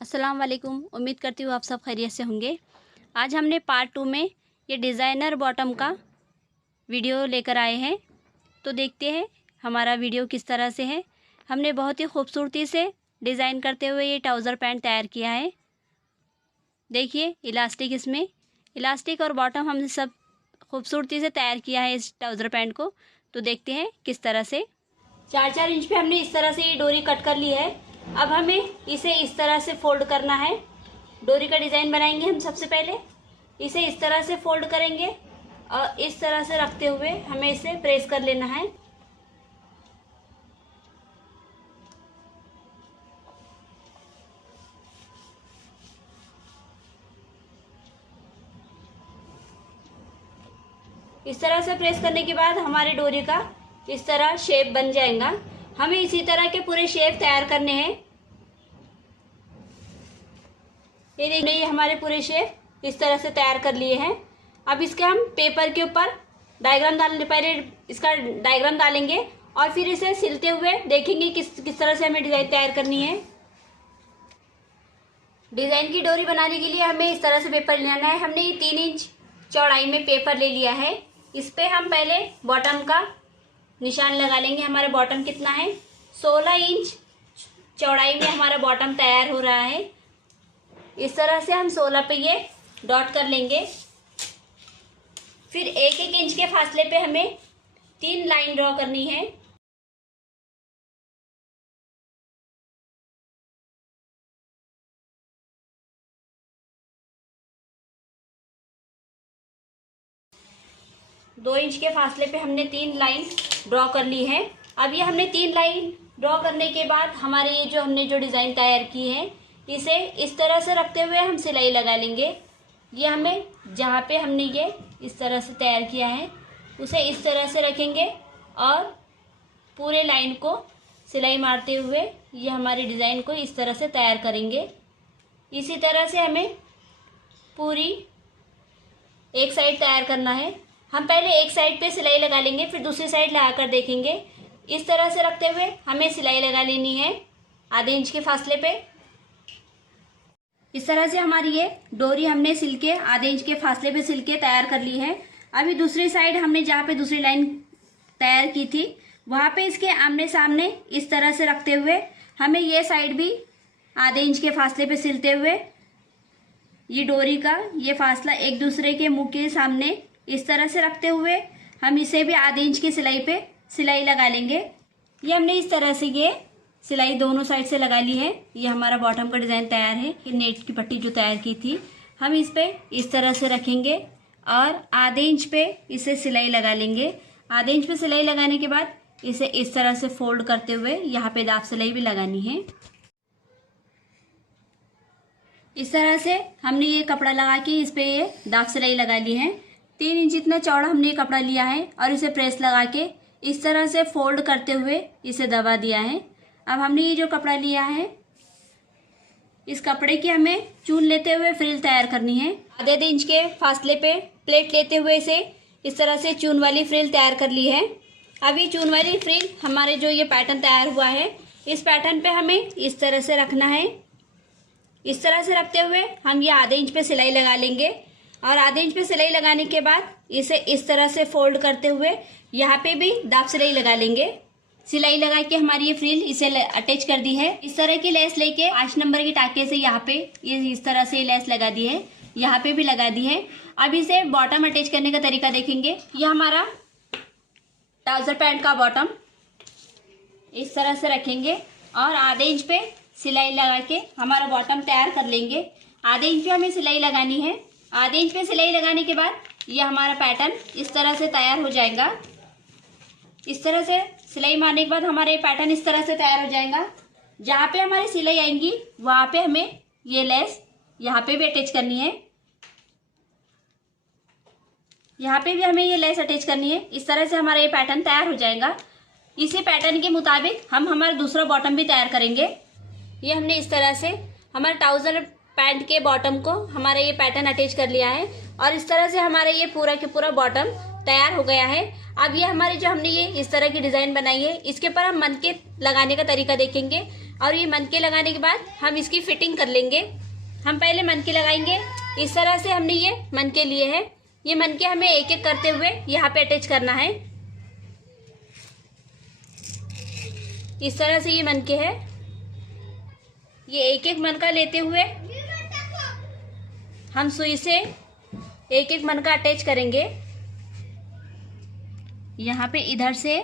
अस्सलाम वालेकुम। उम्मीद करती हूँ आप सब खैरियत से होंगे। आज हमने पार्ट 2 में ये डिज़ाइनर बॉटम का वीडियो लेकर आए हैं। तो देखते हैं हमारा वीडियो किस तरह से है। हमने बहुत ही खूबसूरती से डिज़ाइन करते हुए ये ट्राउज़र पैंट तैयार किया है। देखिए इलास्टिक, इसमें इलास्टिक और बॉटम हमने सब खूबसूरती से तैयार किया है इस ट्राउज़र पैंट को। तो देखते हैं किस तरह से। 4-4 इंच पे हमने इस तरह से ये डोरी कट कर ली है। अब हमें इसे इस तरह से फोल्ड करना है। डोरी का डिज़ाइन बनाएंगे हम। सबसे पहले इसे इस तरह से फोल्ड करेंगे और इस तरह से रखते हुए हमें इसे प्रेस कर लेना है। इस तरह से प्रेस करने के बाद हमारे डोरी का इस तरह शेप बन जाएगा। हमें इसी तरह के पूरे शेप तैयार करने हैं। ये देखिए, ये हमारे पूरे शेप इस तरह से तैयार कर लिए हैं। अब इसके हम पेपर के ऊपर डायग्राम डालने, पहले इसका डायग्राम डालेंगे और फिर इसे सिलते हुए देखेंगे किस तरह से हमें डिजाइन तैयार करनी है। डिजाइन की डोरी बनाने के लिए हमें इस तरह से पेपर लेना है। हमने ये 3 इंच चौड़ाई में पेपर ले लिया है। इस पे हम पहले बॉटम का निशान लगा लेंगे। हमारा बॉटम कितना है, 16 इंच चौड़ाई में हमारा बॉटम तैयार हो रहा है। इस तरह से हम 16 पे ये डॉट कर लेंगे। फिर 1-1 इंच के फासले पे हमें 3 लाइन ड्रॉ करनी है। दो इंच के फासले पे हमने 3 लाइन ड्रॉ कर ली है। अब ये हमने 3 लाइन ड्रॉ करने के बाद हमारे ये जो हमने डिज़ाइन तैयार की है, इसे इस तरह से रखते हुए हम सिलाई लगा लेंगे। ये हमें जहाँ पे हमने ये इस तरह से तैयार किया है उसे इस तरह से रखेंगे और पूरे लाइन को सिलाई मारते हुए ये हमारे डिज़ाइन को इस तरह से तैयार करेंगे। इसी तरह से हमें पूरी एक साइड तैयार करना है। हम पहले एक साइड पे सिलाई लगा लेंगे, फिर दूसरी साइड लगाकर देखेंगे। इस तरह से रखते हुए हमें सिलाई लगा लेनी है आधे इंच के फासले पे। इस तरह से हमारी ये डोरी हमने सिल के आधे इंच के फासले पे सिल के तैयार कर ली है। अभी दूसरी साइड हमने जहाँ पे दूसरी लाइन तैयार की थी वहाँ पे इसके आमने सामने इस तरह से रखते हुए हमें ये साइड भी आधे इंच के फासले पे सिलते हुए ये डोरी का ये फासला एक दूसरे के मुंह के सामने इस तरह से रखते हुए हम इसे भी आधे इंच की सिलाई पे सिलाई लगा लेंगे। ये हमने इस तरह से ये सिलाई दोनों साइड से लगा ली है। ये हमारा बॉटम का डिज़ाइन तैयार है। ये नेट की पट्टी जो तैयार की थी हम इस पे इस तरह से रखेंगे और आधे इंच पे इसे सिलाई लगा लेंगे। आधे इंच पे सिलाई लगाने के बाद इसे इस तरह से फोल्ड करते हुए यहाँ पे दाब सिलाई भी लगानी है। इस तरह से हमने ये कपड़ा लगा के इस पे ये दाब सिलाई लगा ली है। 3 इंच इतना चौड़ा हमने ये कपड़ा लिया है और इसे प्रेस लगा के इस तरह से फोल्ड करते हुए इसे दबा दिया है। अब हमने ये जो कपड़ा लिया है इस कपड़े की हमें चून लेते हुए फ्रिल तैयार करनी है। आधे इंच के फासले पे प्लेट लेते हुए इसे इस तरह से चून वाली फ्रिल तैयार कर ली है। अब ये चून वाली फ्रिल हमारे जो ये पैटर्न तैयार हुआ है इस पैटर्न पे हमें इस तरह से रखना है। इस तरह से रखते हुए हम ये आधे इंच पे सिलाई लगा लेंगे और आधे इंच पे सिलाई लगाने के बाद इसे इस तरह से फोल्ड करते हुए यहाँ पे भी दाब सिलाई लगा लेंगे। सिलाई लगा के हमारी ये फ्रिल इसे अटैच कर दी है। इस तरह की लेस लेके 5 नंबर की टाके से यहाँ पे ये इस तरह से लेस लगा दी है, यहाँ पे भी लगा दी है। अब इसे बॉटम अटैच करने का तरीका देखेंगे। ये हमारा ट्राउजर पैंट का बॉटम इस तरह से रखेंगे और आधे इंच पे सिलाई लगा के हमारा बॉटम तैयार कर लेंगे। आधे इंच पे हमें सिलाई लगानी है। आधे इंच पे सिलाई लगाने के बाद ये हमारा पैटर्न इस तरह से तैयार हो जाएगा। इस तरह से सिलाई मारने के बाद हमारा ये पैटर्न इस तरह से तैयार हो जाएगा। जहाँ पे हमारी सिलाई आएंगी वहाँ पे हमें ये लेस यहाँ पे भी अटैच करनी है। यहाँ पे भी हमें ये लेस अटैच करनी है। इस तरह से हमारा ये पैटर्न तैयार हो जाएगा। इसी पैटर्न के मुताबिक हम हमारा दूसरा बॉटम भी तैयार करेंगे। ये हमने इस तरह से हमारे ट्राउजर पैंट के बॉटम को हमारा ये पैटर्न अटैच कर लिया है और इस तरह से हमारा ये पूरा के पूरा बॉटम तैयार हो गया है। अब ये हमारी जो हमने ये इस तरह की डिज़ाइन बनाई है इसके ऊपर हम मनके लगाने का तरीका देखेंगे। और ये मनके लगाने के बाद हम इसकी फिटिंग कर लेंगे। हम पहले मनके लगाएंगे। इस तरह से हमने ये मनके लिए हैं। ये मनके हमें एक एक करते हुए यहाँ पे अटैच करना है। इस तरह से ये मनके है। ये एक एक मनका लेते हुए हम सुई से एक एक मनका अटैच करेंगे। यहाँ पे इधर से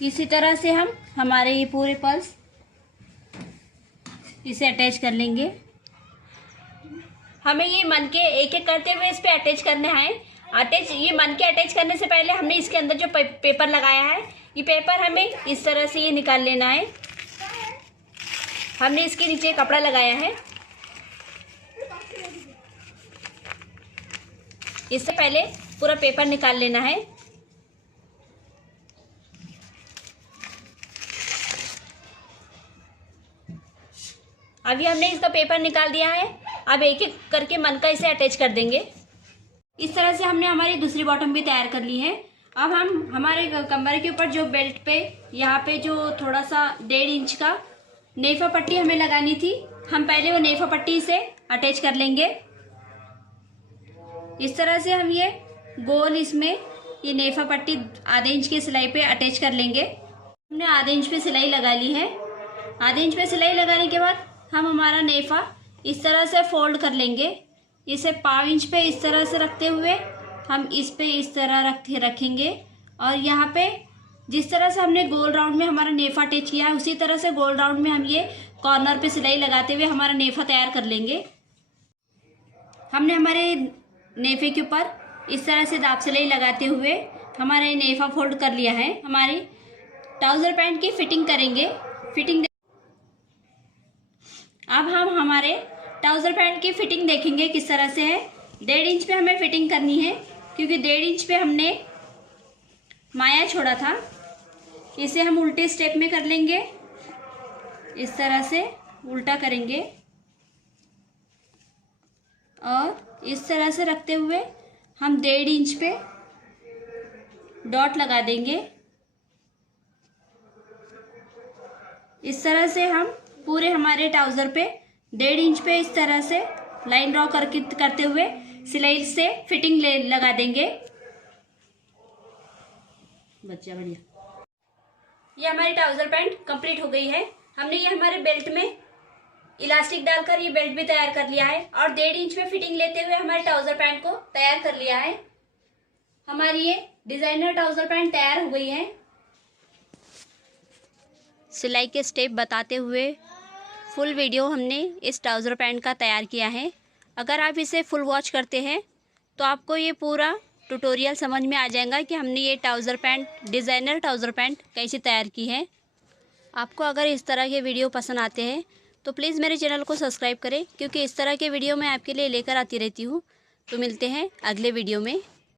इसी तरह से हम हमारे ये पूरे पल्स इसे अटैच कर लेंगे। हमें ये मनके एक एक करते हुए इस पे अटैच करने हैं। ये मनके अटैच करने से पहले हमने इसके अंदर जो पेपर लगाया है, ये पेपर हमें इस तरह से ये निकाल लेना है। हमने इसके नीचे कपड़ा लगाया है। इससे पहले पूरा पेपर निकाल लेना है। अभी हमने इसका पेपर निकाल दिया है। अब एक एक करके मनका इसे अटैच कर देंगे। इस तरह से हमने हमारी दूसरी बॉटम भी तैयार कर ली है। अब हम हमारे कमर के ऊपर जो बेल्ट पे यहाँ पे जो थोड़ा सा 1.5 इंच का नेफा पट्टी हमें लगानी थी, हम पहले वो नेफा पट्टी से अटैच कर लेंगे। इस तरह से हम ये गोल इसमें ये नेफा पट्टी आधे इंच की सिलाई पे अटैच कर लेंगे। हमने आधे इंच पे सिलाई लगा ली है। आधे इंच पे सिलाई लगाने के बाद हम हमारा नेफा इस तरह से फोल्ड कर लेंगे। इसे 1/4 इंच पे इस तरह से रखते हुए हम इस पे इस तरह रखेंगे। और यहाँ पे जिस तरह से हमने गोल राउंड में हमारा नेफा अटैच किया है, उसी तरह से गोल राउंड में हम ये कॉर्नर पे सिलाई लगाते हुए हमारा नेफा तैयार कर लेंगे। हमने हमारे नेफे के ऊपर इस तरह से दाब सिलाई लगाते हुए हमारा ये नेफा फोल्ड कर लिया है। हमारी ट्राउज़र पैंट की फिटिंग करेंगे। अब हम हमारे ट्राउज़र पैंट की फिटिंग देखेंगे किस तरह से है। 1.5 इंच पे हमें फिटिंग करनी है, क्योंकि 1.5 इंच पे हमने माया छोड़ा था। इसे हम उल्टे स्टेप में कर लेंगे। इस तरह से उल्टा करेंगे और इस तरह से रखते हुए हम 1.5 इंच पे डॉट लगा देंगे। इस तरह से हम पूरे हमारे ट्राउज़र पे 1.5 इंच पे इस तरह से लाइन ड्रॉ करते हुए सिलाई से फिटिंग लगा देंगे। बढ़िया। ये हमारी ट्राउज़र पैंट कंप्लीट हो गई है। हमने ये हमारे बेल्ट में इलास्टिक डालकर ये बेल्ट भी तैयार कर लिया है और 1.5 इंच पे फिटिंग लेते हुए हमारे ट्राउज़र पैंट को तैयार कर लिया है। हमारी ये डिजाइनर ट्राउज़र पैंट तैयार हो गई है। सिलाई के स्टेप बताते हुए फुल वीडियो हमने इस ट्राउज़र पैंट का तैयार किया है। अगर आप इसे फुल वॉच करते हैं तो आपको ये पूरा ट्यूटोरियल समझ में आ जाएगा कि हमने ये trouser pant, designer trouser pant कैसे तैयार की है। आपको अगर इस तरह के वीडियो पसंद आते हैं तो प्लीज़ मेरे चैनल को सब्सक्राइब करें, क्योंकि इस तरह के वीडियो मैं आपके लिए लेकर आती रहती हूँ। तो मिलते हैं अगले वीडियो में।